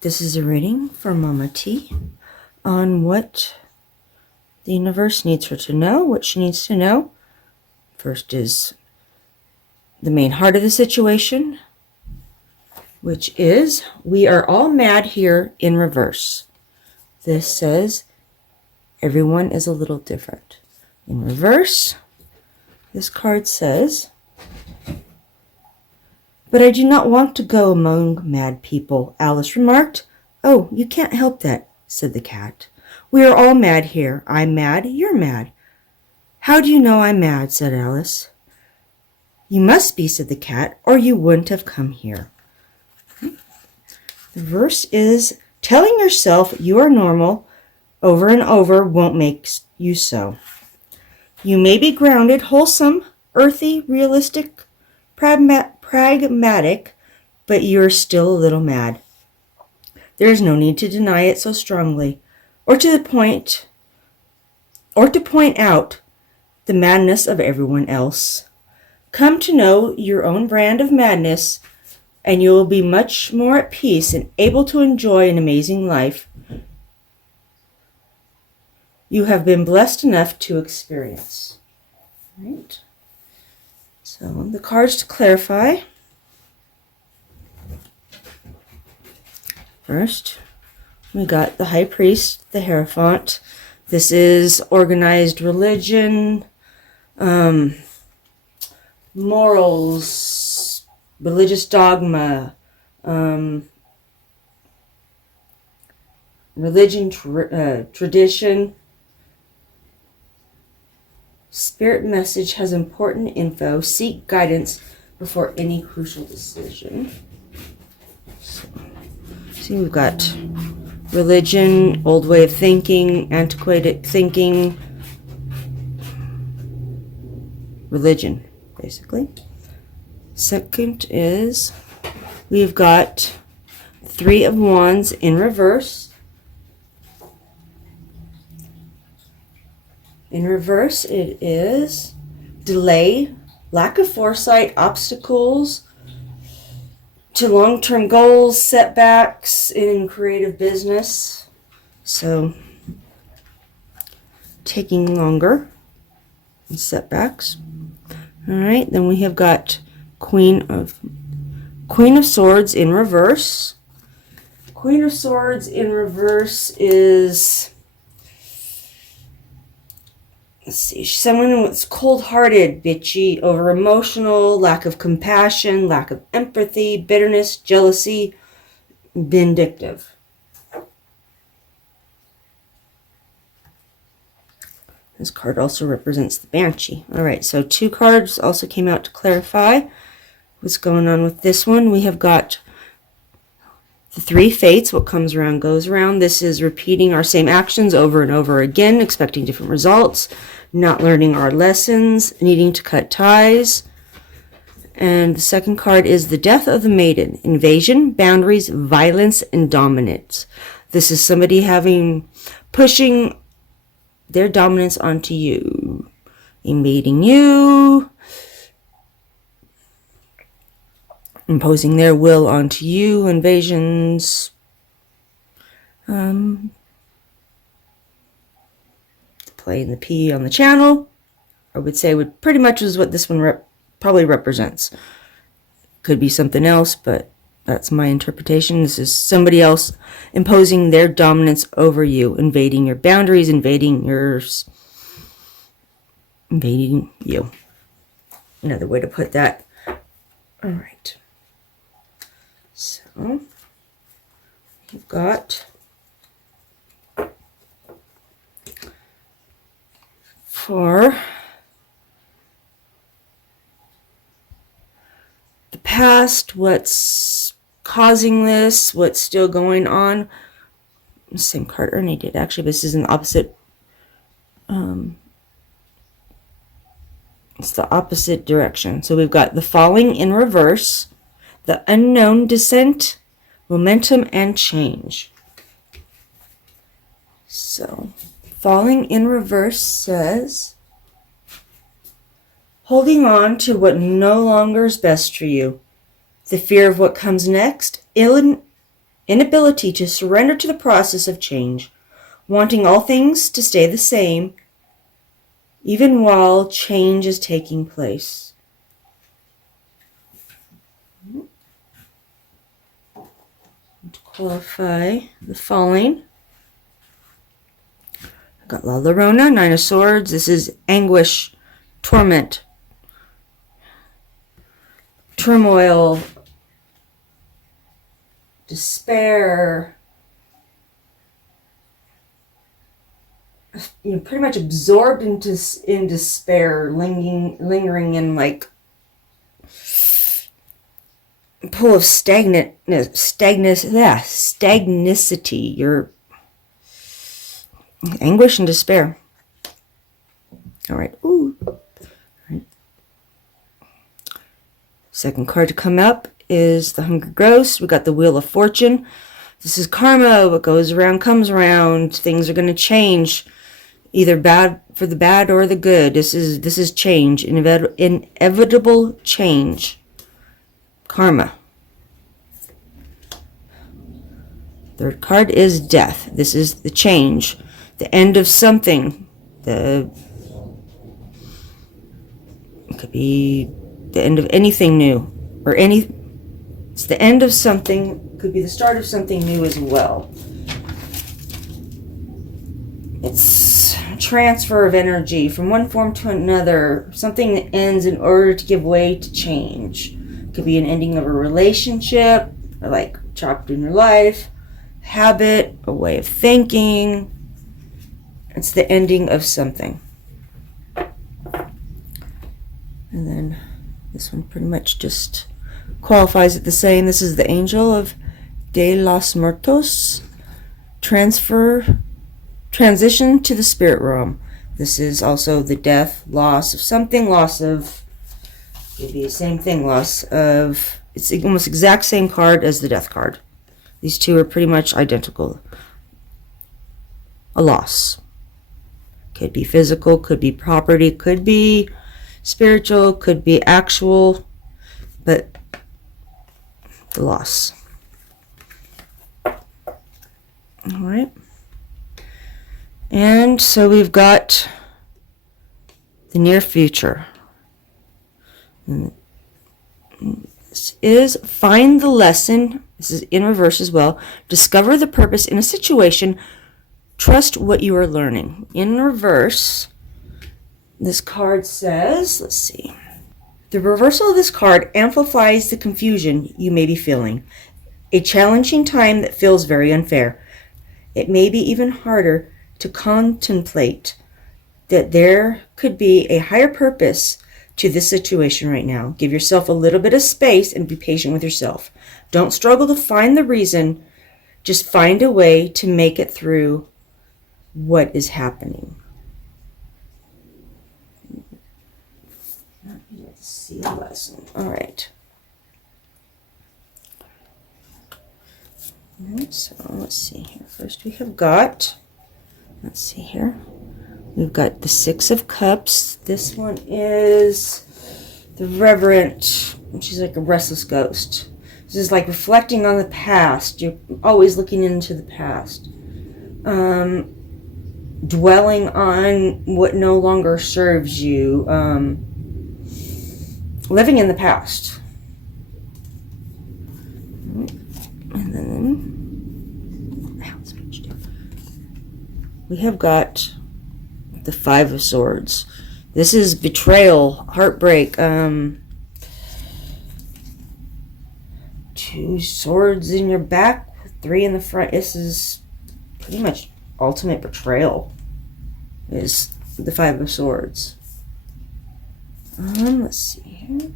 This is a reading for Mamat on what the universe needs her to know, what she needs to know. First is the main heart of the situation, which is, we are all mad here in reverse. This says, everyone is a little different. In reverse, this card says, "But I do not want to go among mad people," Alice remarked. "Oh, you can't help that," said the cat. "We are all mad here. I'm mad, you're mad." "How do you know I'm mad?" said Alice. "You must be," said the cat, "or you wouldn't have come here." The verse is, telling yourself you are normal over and over won't make you so. You may be grounded, wholesome, earthy, realistic, pragmatic, but you're still a little mad. There is no need to deny it so strongly, or to point out the madness of everyone else. Come to know your own brand of madness, and you will be much more at peace and able to enjoy an amazing life you have been blessed enough to experience. Right? So the cards to clarify. First, we got the High Priest, the Hierophant. This is organized religion, morals, religious dogma, religion, tradition. Spirit message has important info. Seek guidance before any crucial decision. See, we've got religion, old way of thinking, antiquated thinking. Religion, basically. Second is, we've got Three of Wands in reverse. In reverse, it is delay, lack of foresight, obstacles to long-term goals, setbacks in creative business. So, taking longer and setbacks. All right, then we have got Queen of Swords in reverse. Queen of Swords in reverse is, let's see, someone who's cold-hearted, bitchy, over-emotional, lack of compassion, lack of empathy, bitterness, jealousy, vindictive. This card also represents the Banshee. Alright, so 2 cards also came out to clarify what's going on with this one. We have got the 3 fates. What comes around goes around. This is repeating our same actions over and over again, expecting different results, not learning our lessons, needing to cut ties. And the second card is the Death of the Maiden. Invasion, boundaries, violence, and dominance. This is somebody pushing their dominance onto you, invading you, imposing their will onto you. Invasions, playing the P on the channel, I would say pretty much is what this one probably represents. Could be something else, but that's my interpretation. This is somebody else imposing their dominance over you, invading your boundaries, invading you. Another way to put that. All right. So you've got for the past, what's causing this, what's still going on. Same card Ernie did actually, but this is in the opposite. It's the opposite direction. So we've got the falling in reverse, the unknown descent, momentum, and change. So falling in reverse says holding on to what no longer is best for you, the fear of what comes next, inability to surrender to the process of change, wanting all things to stay the same, even while change is taking place. To qualify the falling, I've got La Llorona, 9 of Swords. This is anguish, torment, turmoil, despair, pretty much absorbed in despair, lingering in like pull of stagnicity, your anguish and despair. All right. Ooh. All right. Second card to come up is the Hungry Ghost. We got the Wheel of Fortune. This is karma. What goes around comes around. Things are going to change, either bad for the bad or the good. This is change, inevitable change. Karma. Third card is Death. This is the change, the end of something. It could be the end of anything new, or it's the end of something. Could be the start of something new as well. It's a transfer of energy from one form to another. Something that ends in order to give way to change. It could be an ending of a relationship, or like chapter in your life, habit, a way of thinking. It's the ending of something. And then this one pretty much just qualifies it the same. This is the Angel of De los Muertos. Transition to the spirit realm. This is also the death, loss of something, could be the same thing, it's almost exact same card as the Death card. These two are pretty much identical. A loss. Could be physical, could be property, could be spiritual, could be actual, but the loss. All right. And so we've got the near future. And this is find the lesson. This is in reverse as well. Discover the purpose in a situation. Trust what you are learning. In reverse, this card says, let's see. The reversal of this card amplifies the confusion you may be feeling. A challenging time that feels very unfair. It may be even harder to contemplate that there could be a higher purpose to this situation right now. Give yourself a little bit of space and be patient with yourself. Don't struggle to find the reason. Just find a way to make it through what is happening. See a lesson. All right. So let's see here. First we have got, let's see here. We've got the Six of Cups. This one is the Reverend. She's like a restless ghost. This is like reflecting on the past. You're always looking into the past. Dwelling on what no longer serves you. Living in the past. And then we have got the Five of Swords. This is betrayal, heartbreak, 2 swords in your back, 3 in the front. This is pretty much ultimate betrayal, is the Five of Swords. Let's see here.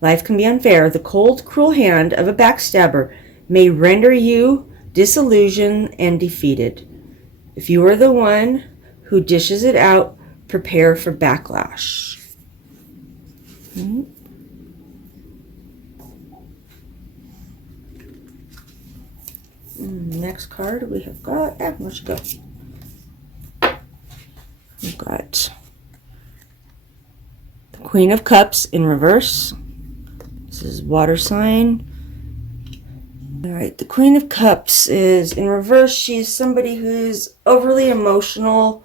Life can be unfair. The cold, cruel hand of a backstabber may render you disillusioned and defeated. If you are the one who dishes it out, prepare for backlash. Next card we have got, where should go? We've got the Queen of Cups in reverse. This is water sign. All right, the Queen of Cups is in reverse. She's somebody who's overly emotional,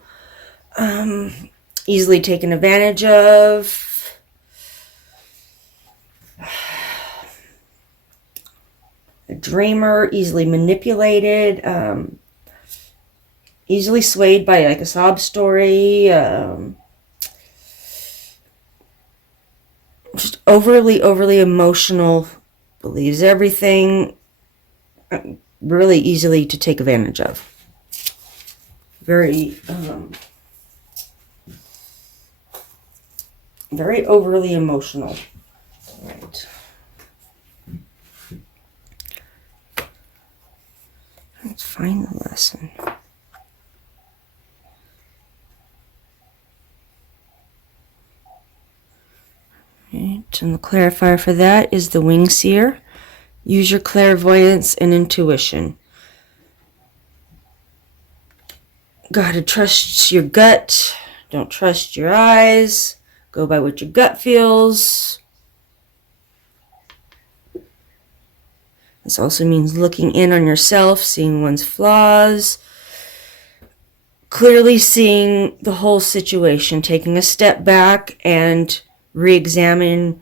easily taken advantage of. A dreamer, easily manipulated, easily swayed by like a sob story. Just overly emotional, believes everything, really easily to take advantage of. Very overly emotional. All right. Let's find the lesson. Right, and the clarifier for that is the Wing Seer. Use your clairvoyance and intuition. Gotta trust your gut. Don't trust your eyes. Go by what your gut feels. This also means looking in on yourself, seeing one's flaws, clearly seeing the whole situation, taking a step back and re-examine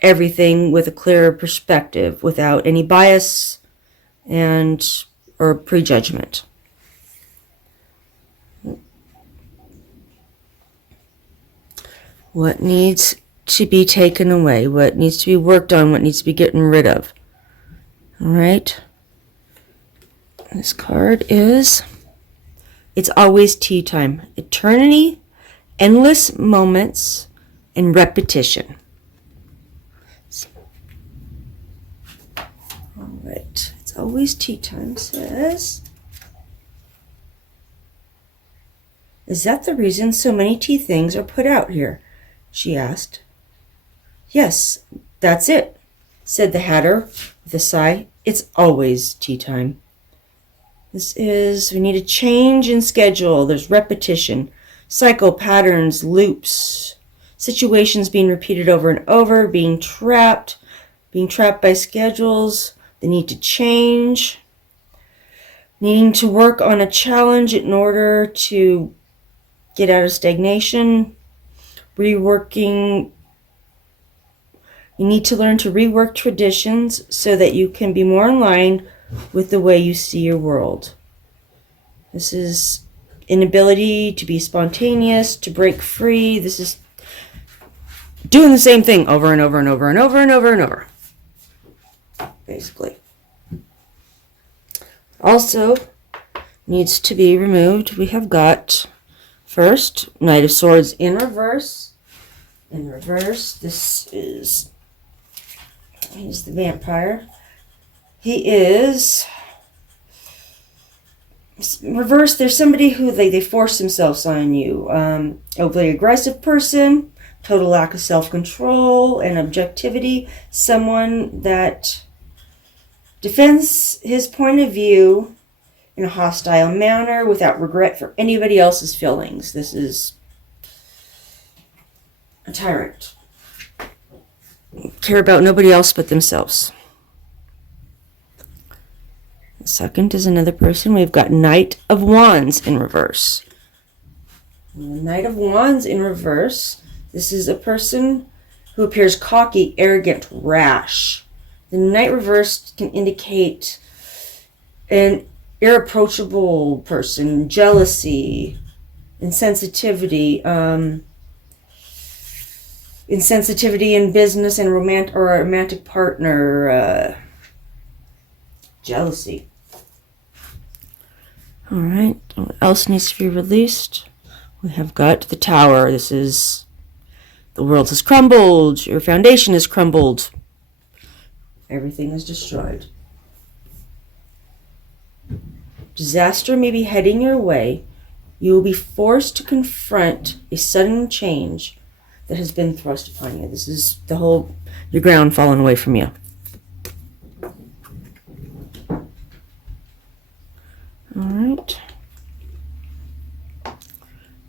everything with a clearer perspective without any bias or prejudgment. What needs to be taken away? What needs to be worked on? What needs to be getting rid of? All right. This card is, it's always tea time. Eternity, endless moments, and repetition. All right. It's always tea time, says. Is that the reason so many tea things are put out here? She asked. Yes, that's it, said the Hatter with a sigh. It's always tea time. We need a change in schedule. There's repetition, cycle, patterns, loops, situations being repeated over and over, being trapped by schedules, the need to change, needing to work on a challenge in order to get out of stagnation, reworking. You need to learn to rework traditions so that you can be more in line with the way you see your world. This is inability to be spontaneous, to break free. This is doing the same thing over and over and over and over and over and over, basically. Also, needs to be removed. We have got first Knight of Swords in reverse. In reverse, he's the vampire. He is reverse. There's somebody who they force themselves on you. Overly aggressive person, total lack of self-control and objectivity. Someone that defends his point of view in a hostile manner without regret for anybody else's feelings. This is a tyrant. Care about nobody else but themselves. The second is another person. We've got Knight of Wands in reverse. And the Knight of Wands in reverse. This is a person who appears cocky, arrogant, rash. The Knight reversed can indicate an irreproachable person, jealousy, insensitivity, insensitivity in business and a romantic partner, jealousy. All right, what else needs to be released? We have got the Tower. This is the world has crumbled. Your foundation has crumbled. Everything is destroyed. Disaster may be heading your way. You will be forced to confront a sudden change that has been thrust upon you. This is your ground falling away from you. All right.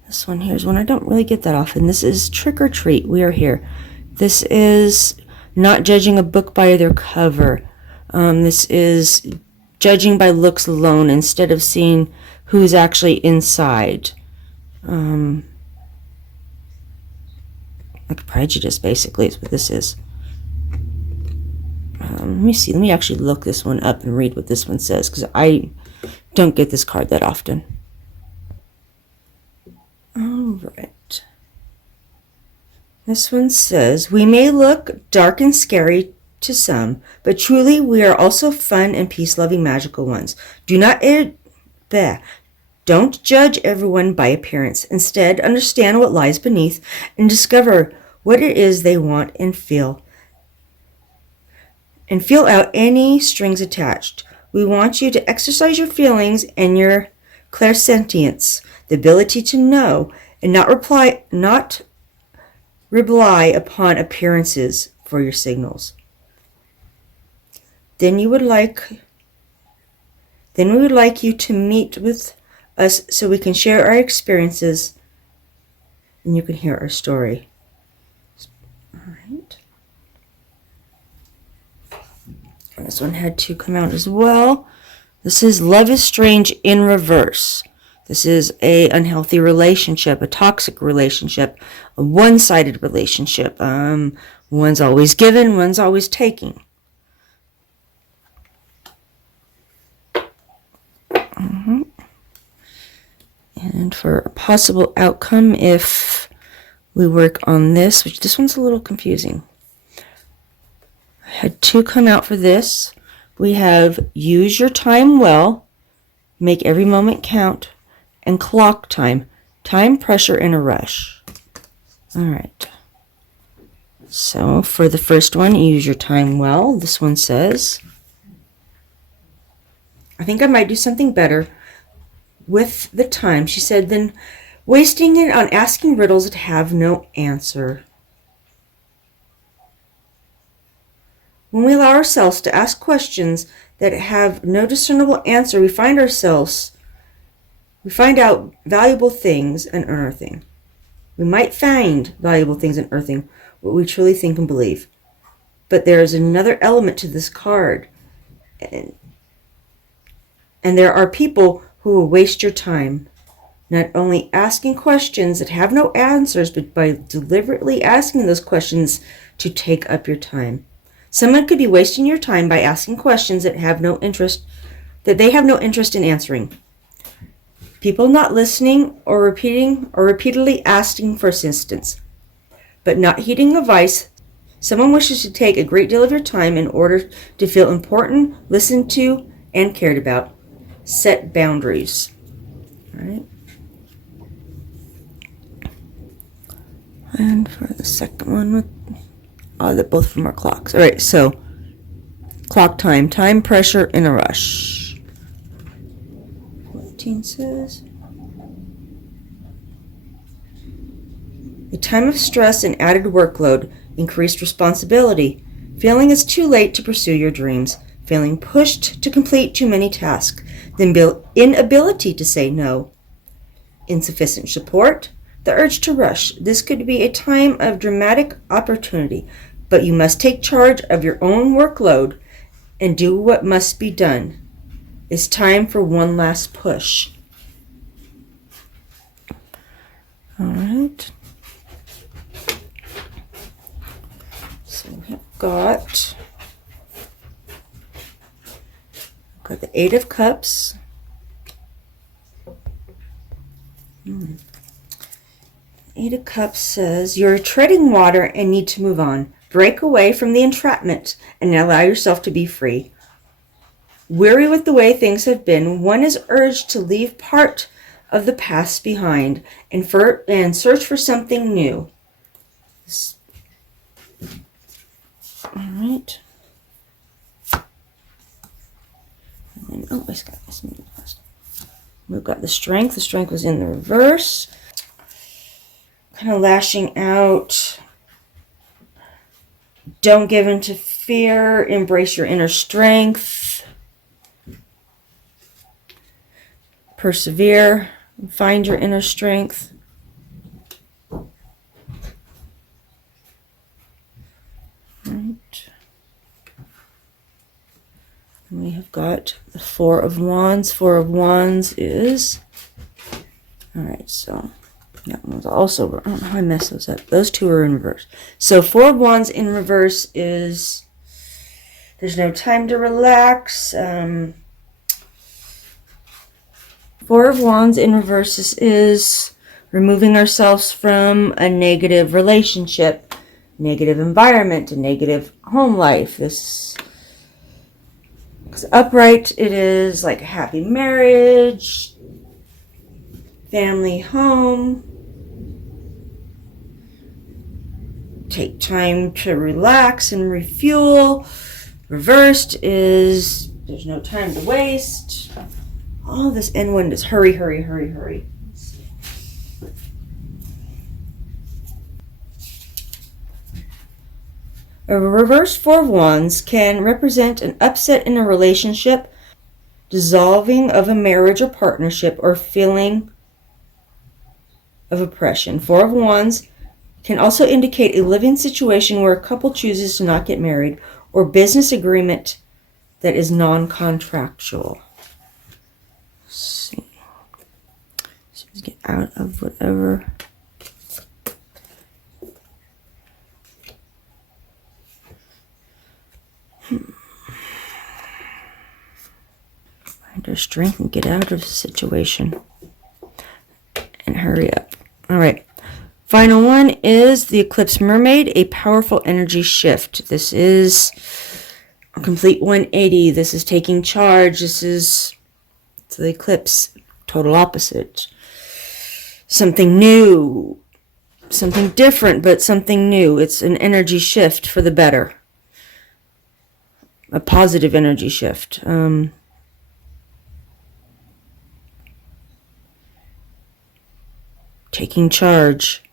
This one here is one I don't really get that often. This is Trick or Treat. We are here. This is not judging a book by their cover. This is judging by looks alone instead of seeing who's actually inside. Like prejudice, basically, is what this is. Let me see. Let me actually look this one up and read what this one says, because I don't get this card that often. All right. This one says, we may look dark and scary to some, but truly we are also fun and peace-loving magical ones. Don't judge everyone by appearance. Instead, understand what lies beneath and discover what it is they want and feel. And feel out any strings attached. We want you to exercise your feelings and your clairsentience, the ability to know and not rely upon appearances for your signals. Then we would like you to meet with us so we can share our experiences and you can hear our story. All right. And this one had to come out as well. This is Love is Strange in reverse. This is a unhealthy relationship, a toxic relationship, a one-sided relationship. One's always giving, one's always taking. And for a possible outcome, if we work on this, which this one's a little confusing. I had two come out for this. We have use your time well, make every moment count, and clock time, time, pressure, and a rush. All right. So for the first one, use your time well. This one says, I think I might do something better with the time, she said, than wasting it on asking riddles that have no answer. When we allow ourselves to ask questions that have no discernible answer, we find out valuable things and unearthing. We might find valuable things and unearthing what we truly think and believe. But there is another element to this card. And there are people who will waste your time, not only asking questions that have no answers, but by deliberately asking those questions to take up your time. Someone could be wasting your time by asking questions that they have no interest in answering. People not listening or repeatedly asking for assistance, but not heeding advice. Someone wishes to take a great deal of your time in order to feel important, listened to, and cared about. set boundaries. All right. And for the second one, they're both from our clocks. All right, so clock time, time pressure in a rush. 14 says, a time of stress and added workload, increased responsibility, feeling it's too late to pursue your dreams, feeling pushed to complete too many tasks, the inability to say no, insufficient support, the urge to rush. This could be a time of dramatic opportunity, but you must take charge of your own workload and do what must be done. It's time for one last push. All right. So we've got the Eight of Cups. Eight of Cups says, you're treading water and need to move on. Break away from the entrapment and allow yourself to be free. Weary with the way things have been, one is urged to leave part of the past behind and search for something new. All right. And then, I got this. We've got the Strength. The Strength was in the reverse. Kind of lashing out. Don't give in to fear. Embrace your inner strength. Persevere. Find your inner strength. Right. And we have got the Four of Wands. Four of Wands is... Alright, so... that one was also... I don't know how I messed those up. Those two are in reverse. So Four of Wands in reverse is... there's no time to relax. Four of Wands in reverse is removing ourselves from a negative relationship, negative environment, a negative home life. This, because upright, it is like a happy marriage, family home. Take time to relax and refuel. Reversed is there's no time to waste. All this end wind is hurry, hurry, hurry, hurry. A reverse Four of Wands can represent an upset in a relationship, dissolving of a marriage or partnership, or feeling of oppression. Four of Wands can also indicate a living situation where a couple chooses to not get married, or business agreement that is non-contractual. Let's see. Let's get out of whatever. Find our strength and get out of the situation. And hurry up. All right. Final one is the Eclipse Mermaid, a powerful energy shift. This is a complete 180. This is taking charge. This is the Eclipse, total opposite. Something new, something different, but something new. It's an energy shift for the better. A positive energy shift. Taking charge.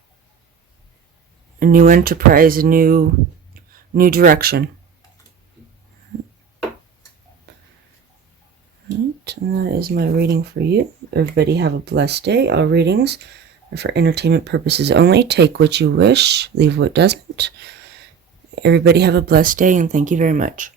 A new enterprise, a new direction. Right, and that is my reading for you. Everybody have a blessed day. All readings are for entertainment purposes only. Take what you wish, leave what doesn't. Everybody have a blessed day, and thank you very much.